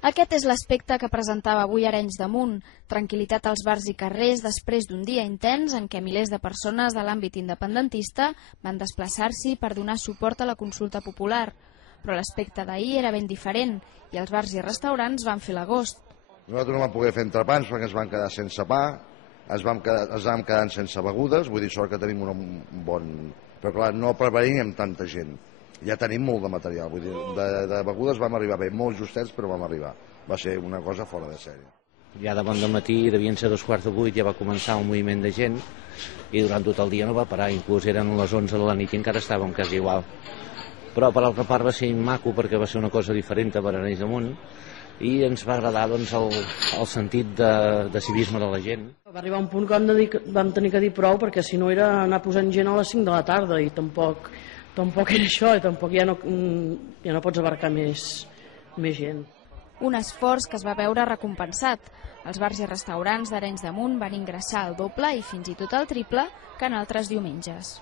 Aquest és l'aspecte que presentava avui Arenys de Munt. Tranquil·litat als bars i carrers després d'un dia intens en què milers de persones de l'àmbit independentista van desplaçar-s'hi per donar suport a la consulta popular. Però l'aspecte d'ahir era ben diferent i els bars i restaurants van fer l'agost. Nosaltres no vam poder fer entrepans perquè ens vam quedar sense pa, ens vam quedar sense begudes, vull dir, sort que tenim un bon... Però clar, no preveníem tanta gent. Ja tenim molt de material, vull dir, de begudes vam arribar bé, molt justets, però vam arribar. Va ser una cosa fora de sèrie. Ja de bon dematí, devien ser 7:45, ja va començar un moviment de gent i durant tot el dia no va parar, inclús eren les 11 de la nit i encara estàvem quasi igual. Però per altra part va ser maco perquè va ser una cosa diferent per Arenys de Munt i ens va agradar doncs, el sentit de civisme de la gent. Va arribar un punt que vam tenir que dir prou perquè si no era anar posant gent a les 5 de la tarda i tampoc era això, i tampoc ja no pots abarcar més gent. Un esforç que es va veure recompensat. Els bars i restaurants d'Arenys de Munt van ingressar el doble i fins i tot el triple que en altres diumenges.